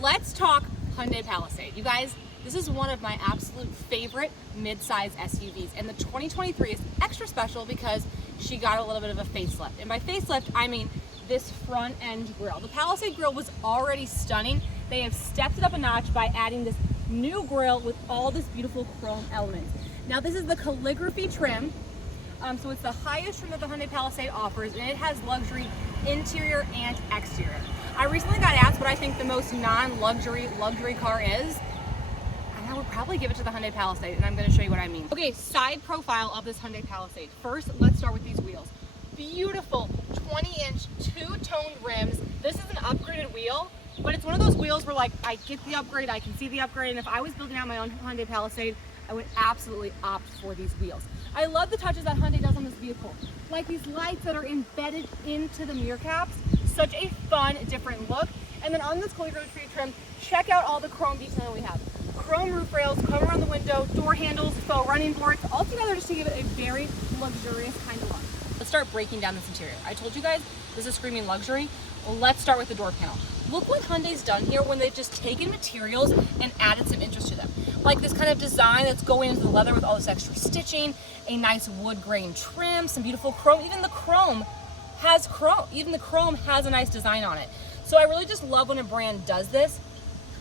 Let's talk Hyundai Palisade. You guys, this is one of my absolute favorite mid-size SUVs, and the 2023 is extra special because she got a little bit of a facelift. And by facelift, I mean this front end grille. The Palisade grille was already stunning. They have stepped it up a notch by adding this new grille with all this beautiful chrome elements. Now this is the Calligraphy trim. So it's the highest trim that the Hyundai Palisade offers, and it has luxury interior and exterior. I recently got asked what I think the most non-luxury luxury car is, and I would probably give it to the Hyundai Palisade, and I'm going to show you what I mean. Okay, side profile of this Hyundai Palisade. First, let's start with these wheels. Beautiful 20-inch two-toned rims. This is an upgraded wheel, but it's one of those wheels where, like, I get the upgrade, I can see the upgrade, and if I was building out my own Hyundai Palisade, I would absolutely opt for these wheels. I love the touches that Hyundai does on this vehicle, like these lights that are embedded into the mirror caps. Such a fun, different look. And then on this Calligraphy trim, check out all the chrome detailing we have. Chrome roof rails, chrome around the window, door handles, faux running boards, all together just to give it a very luxurious kind of look. Let's start breaking down this interior. I told you guys, this is screaming luxury. Well, let's start with the door panel. Look what Hyundai's done here when they've just taken materials and added some interest to them. Like this kind of design that's going into the leather with all this extra stitching, a nice wood grain trim, some beautiful chrome. Even the chrome has a nice design on it. So I really just love when a brand does this.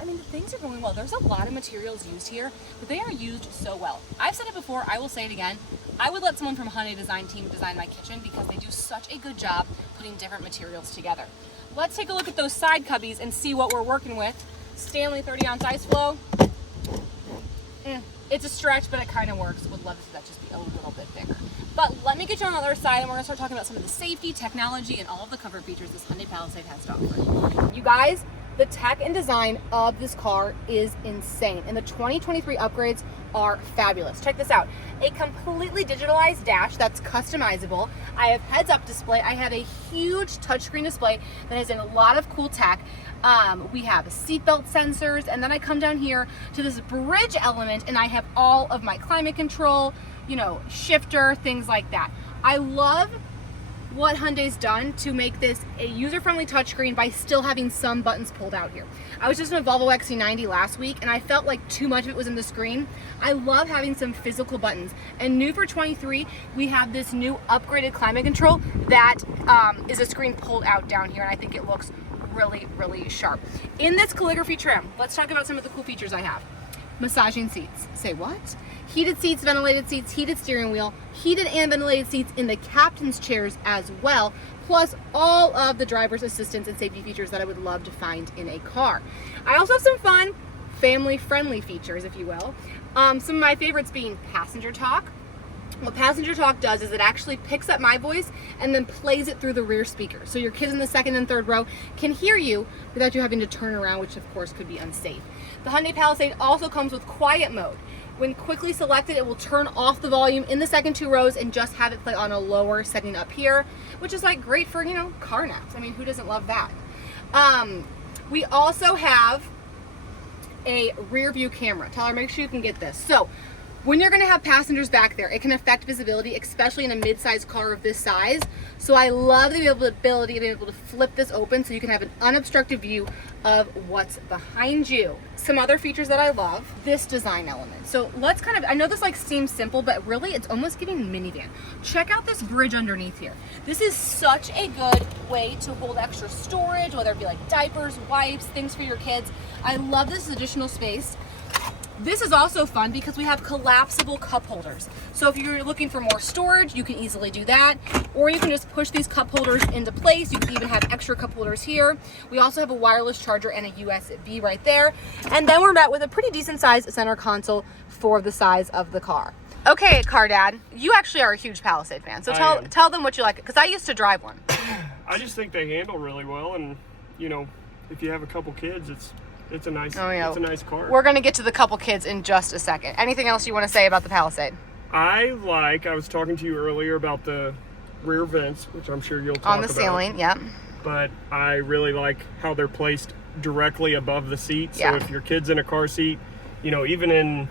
I mean, the things are going well. There's a lot of materials used here, but they are used so well. I've said it before, I will say it again. I would let someone from Hyundai design team design my kitchen because they do such a good job putting different materials together. Let's take a look at those side cubbies and see what we're working with. Stanley 30-ounce ice flow. It's a stretch, but it kind of works. Would love to see that just be a little bit bigger. But let me get you on the other side, and we're gonna start talking about some of the safety, technology, and all of the comfort features this Hyundai Palisade has to offer. You guys, the tech and design of this car is insane, and the 2023 upgrades are fabulous. Check this out. A completely digitalized dash that's customizable. I have heads-up display. I have a huge touchscreen display that has a lot of cool tech. We have seatbelt sensors, and then I come down here to this bridge element, and I have all of my climate control, you know, shifter, things like that. I love what Hyundai's done to make this a user-friendly touchscreen by still having some buttons pulled out here. I was just in a Volvo XC90 last week, and I felt like too much of it was in the screen. I love having some physical buttons. And new for 23, we have this new upgraded climate control that is a screen pulled out down here, and I think it looks really, really sharp. In this Calligraphy trim, let's talk about some of the cool features I have. Massaging seats. Say what? Heated seats, ventilated seats, heated steering wheel, heated and ventilated seats in the captain's chairs as well, plus all of the driver's assistance and safety features that I would love to find in a car. I also have some fun family-friendly features, if you will. Some of my favorites being passenger talk. What passenger talk does is it actually picks up my voice and then plays it through the rear speaker. So your kids in the second and third row can hear you without you having to turn around, which of course could be unsafe. The Hyundai Palisade also comes with quiet mode. When quickly selected, it will turn off the volume in the second two rows and just have it play on a lower setting up here, which is like great for, you know, car naps. I mean, who doesn't love that? We also have a rear view camera. Tyler, make sure you can get this. So when you're going to have passengers back there, it can affect visibility, especially in a mid-sized car of this size. So I love the ability of being able to flip this open so you can have an unobstructed view of what's behind you. Some other features that I love, this design element. So let's kind of, I know this like seems simple, but really it's almost giving minivan. Check out this bridge underneath here. This is such a good way to hold extra storage, whether it be like diapers, wipes, things for your kids. I love this additional space. This is also fun because we have collapsible cup holders. So if you're looking for more storage, you can easily do that. Or you can just push these cup holders into place. You can even have extra cup holders here. We also have a wireless charger and a USB right there. And then we're met with a pretty decent sized center console for the size of the car. Okay, Car Dad, you actually are a huge Palisade fan. So tell them what you like, because I used to drive one. I just think they handle really well. And, you know, if you have a couple kids, it's a nice, it's a nice car. We're going to get to the couple kids in just a second. Anything else you want to say about the Palisade? I was talking to you earlier about the rear vents, which I'm sure you'll talk about. On the ceiling, yep. But I really like how they're placed directly above the seat. So if your kid's in a car seat, you know, even in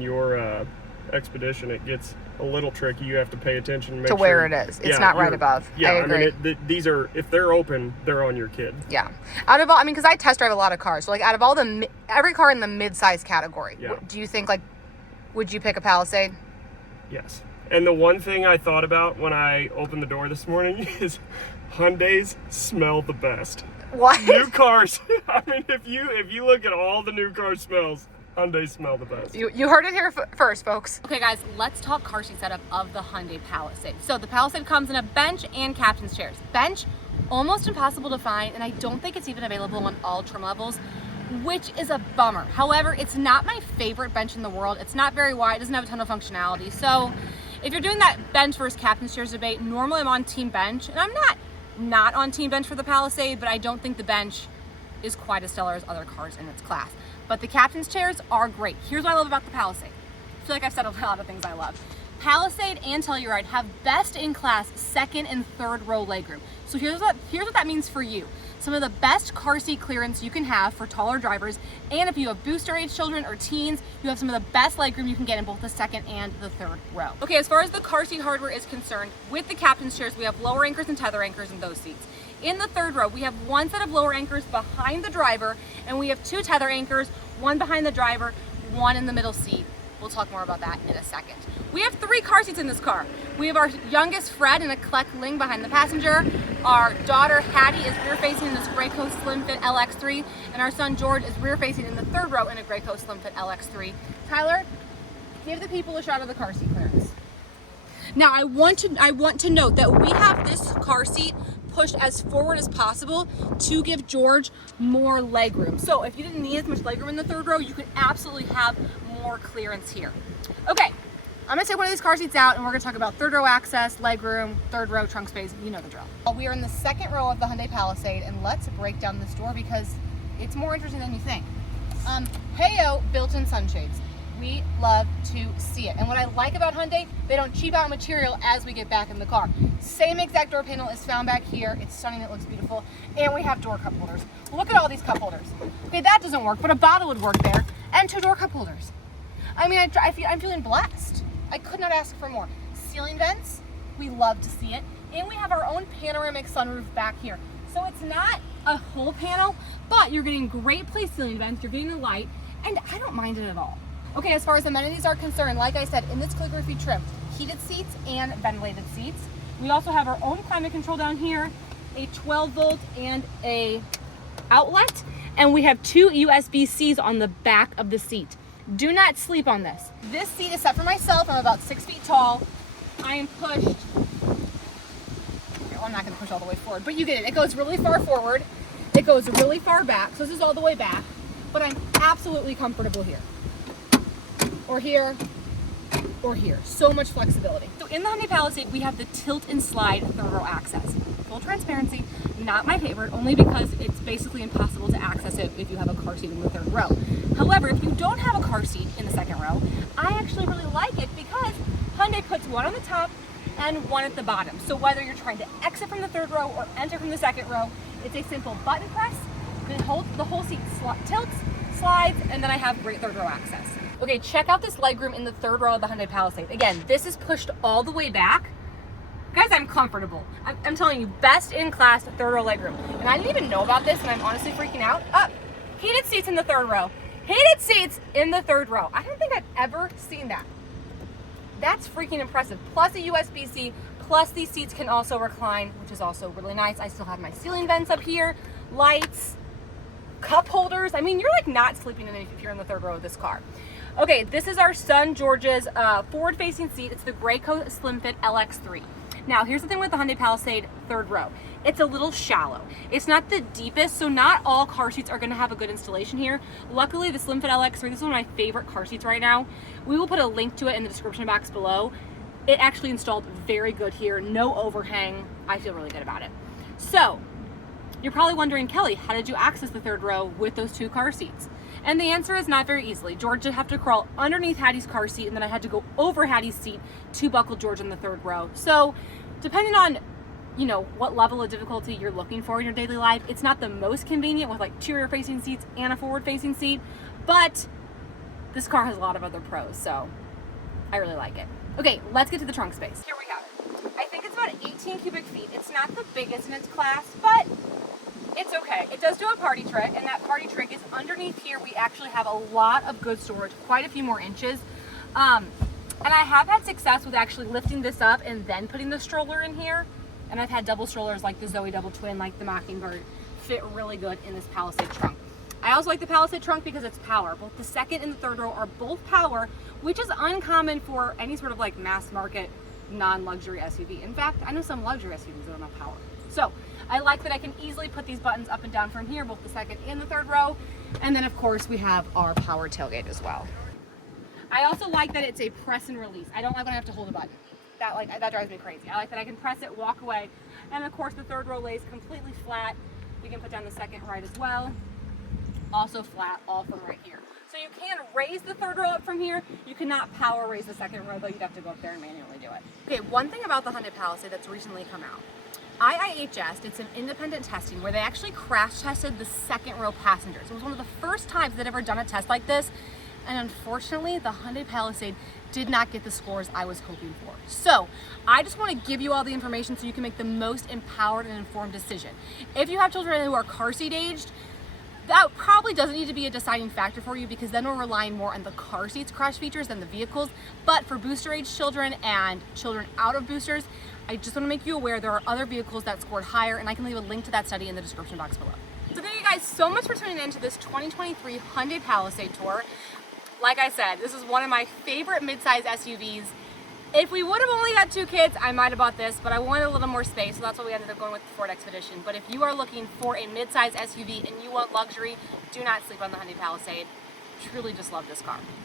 your Expedition, it gets a little tricky. You have to pay attention to where it is. It's not right above. Yeah, I agree. These are, if they're open, they're on your kid. Yeah. Out of all, I mean, because I test drive a lot of cars. So, like, out of all every car in the mid-size category, do you think, like, would you pick a Palisade? Yes. And the one thing I thought about when I opened the door this morning is Hyundais smell the best. What? New cars. I mean, if you look at all the new car smells, Hyundai smell the best. You heard it here first, folks. Okay, guys, let's talk car seat setup of the Hyundai Palisade. So the Palisade comes in a bench and captain's chairs. Bench, almost impossible to find, and I don't think it's even available on all trim levels, which is a bummer. However, it's not my favorite bench in the world. It's not very wide, it doesn't have a ton of functionality. So if you're doing that bench versus captain's chairs debate, normally I'm on team bench, and I'm not on team bench for the Palisade, but I don't think the bench is quite as stellar as other cars in its class. But the captain's chairs are great. Here's what I love about the Palisade. I feel like I've said a lot of things I love. Palisade and Telluride have best in class second and third row legroom. So here's what that means for you. Some of the best car seat clearance you can have for taller drivers, and if you have booster age children or teens, you have some of the best legroom you can get in both the second and the third row. Okay, as far as the car seat hardware is concerned, with the captain's chairs, we have lower anchors and tether anchors in those seats. In the third row, we have one set of lower anchors behind the driver, and we have two tether anchors, one behind the driver, one in the middle seat. We'll talk more about that in a second. We have 3 car seats in this car. We have our youngest Fred in a Kleckling behind the passenger. Our daughter Hattie is rear facing in this Graco Slim Fit LX3, and our son George is rear facing in the third row in a Graco Slim Fit LX3. Tyler, give the people a shot of the car seat clearance. Now I want to note that we have this car seat pushed as forward as possible to give George more leg room. So if you didn't need as much leg room in the third row, you could absolutely have more clearance here. Okay, I'm gonna take one of these car seats out and we're gonna talk about third row access, leg room, third row trunk space, you know the drill. We are in the second row of the Hyundai Palisade, and let's break down this door because it's more interesting than you think. Heyo built-in sunshades. We love to see it. And what I like about Hyundai, they don't cheap out material as we get back in the car. Same exact door panel is found back here. It's stunning, it looks beautiful. And we have door cup holders. Look at all these cup holders. Okay, that doesn't work, but a bottle would work there. And 2 door cup holders. I mean, I'm feeling blessed. I could not ask for more. Ceiling vents, we love to see it. And we have our own panoramic sunroof back here. So it's not a whole panel, but you're getting great place ceiling vents, you're getting the light, and I don't mind it at all. Okay, as far as amenities are concerned, like I said, in this calligraphy trim, heated seats and ventilated seats. We also have our own climate control down here, a 12 volt and a outlet, and we have 2 USB-Cs on the back of the seat. Do not sleep on this. This seat is set for myself. I'm about 6 feet tall. I am pushed, well, I'm not gonna push all the way forward, but you get it. It goes really far forward. It goes really far back, so this is all the way back, but I'm absolutely comfortable here. Or here, or here. So much flexibility. So in the Hyundai Palisade, we have the tilt and slide third row access. Full transparency, not my favorite, only because it's basically impossible to access it if you have a car seat in the third row. However, if you don't have a car seat in the second row, I actually really like it because Hyundai puts one on the top and one at the bottom. So whether you're trying to exit from the third row or enter from the second row, it's a simple button press, the whole seat tilts, slides, and then I have great third row access. Okay, check out this legroom in the third row of the Hyundai Palisade. Again, this is pushed all the way back. Guys, I'm comfortable. I'm telling you, best in class third row legroom. And I didn't even know about this, and I'm honestly freaking out. Heated seats in the third row. Heated seats in the third row. I don't think I've ever seen that. That's freaking impressive. Plus a USB-C, plus these seats can also recline, which is also really nice. I still have my ceiling vents up here, lights, cup holders. I mean, you're like not sleeping in it if you're in the third row of this car. Okay, this is our son George's forward-facing seat. It's the Graco Slim Fit LX3. Now, here's the thing with the Hyundai Palisade third row. It's a little shallow. It's not the deepest, so not all car seats are gonna have a good installation here. Luckily, the Slim Fit LX3, this is one of my favorite car seats right now. We will put a link to it in the description box below. It actually installed very good here, no overhang. I feel really good about it. So, you're probably wondering, Kelly, how did you access the third row with those 2 car seats? And the answer is not very easily. George did have to crawl underneath Hattie's car seat, and then I had to go over Hattie's seat to buckle George in the third row. So depending on, you know, what level of difficulty you're looking for in your daily life, it's not the most convenient with like 2 rear-facing seats and a forward-facing seat, but this car has a lot of other pros, so I really like it. Okay, let's get to the trunk space. Here we have it. I think it's about 18 cubic feet. It's not the biggest in its class, but it's okay. It does do a party trick, and that party trick is underneath here. We actually have a lot of good storage, quite a few more inches. And I have had success with actually lifting this up and then putting the stroller in here. And I've had double strollers like the Zoe double twin, like the Mockingbird, fit really good in this Palisade trunk. I also like the Palisade trunk because it's power. Both the second and the third row are both power, which is uncommon for any sort of like mass market, non-luxury SUV. In fact, I know some luxury SUVs that don't have power. So I like that I can easily put these buttons up and down from here, both the second and the third row. And then of course we have our power tailgate as well. I also like that it's a press and release. I don't like when I have to hold a button. That drives me crazy. I like that I can press it, walk away. And of course the third row lays completely flat. We can put down the second right as well. Also flat, all from right here. So you can raise the third row up from here. You cannot power raise the second row, though you'd have to go up there and manually do it. Okay, one thing about the Hyundai Palisade that's recently come out. IIHS did some independent testing where they actually crash tested the second row passengers. It was one of the first times they'd ever done a test like this. And unfortunately, the Hyundai Palisade did not get the scores I was hoping for. So I just want to give you all the information so you can make the most empowered and informed decision. If you have children who are car seat aged, that probably doesn't need to be a deciding factor for you because then we're relying more on the car seats crash features than the vehicles. But for booster age children and children out of boosters, I just want to make you aware there are other vehicles that scored higher, and I can leave a link to that study in the description box below. So thank you guys so much for tuning in to this 2023 Hyundai Palisade tour. Like I said, this is one of my favorite midsize SUVs. If we would have only had 2 kids, I might have bought this, but I wanted a little more space, so that's why we ended up going with the Ford Expedition. But if you are looking for a midsize SUV and you want luxury, do not sleep on the Hyundai Palisade. Truly just love this car.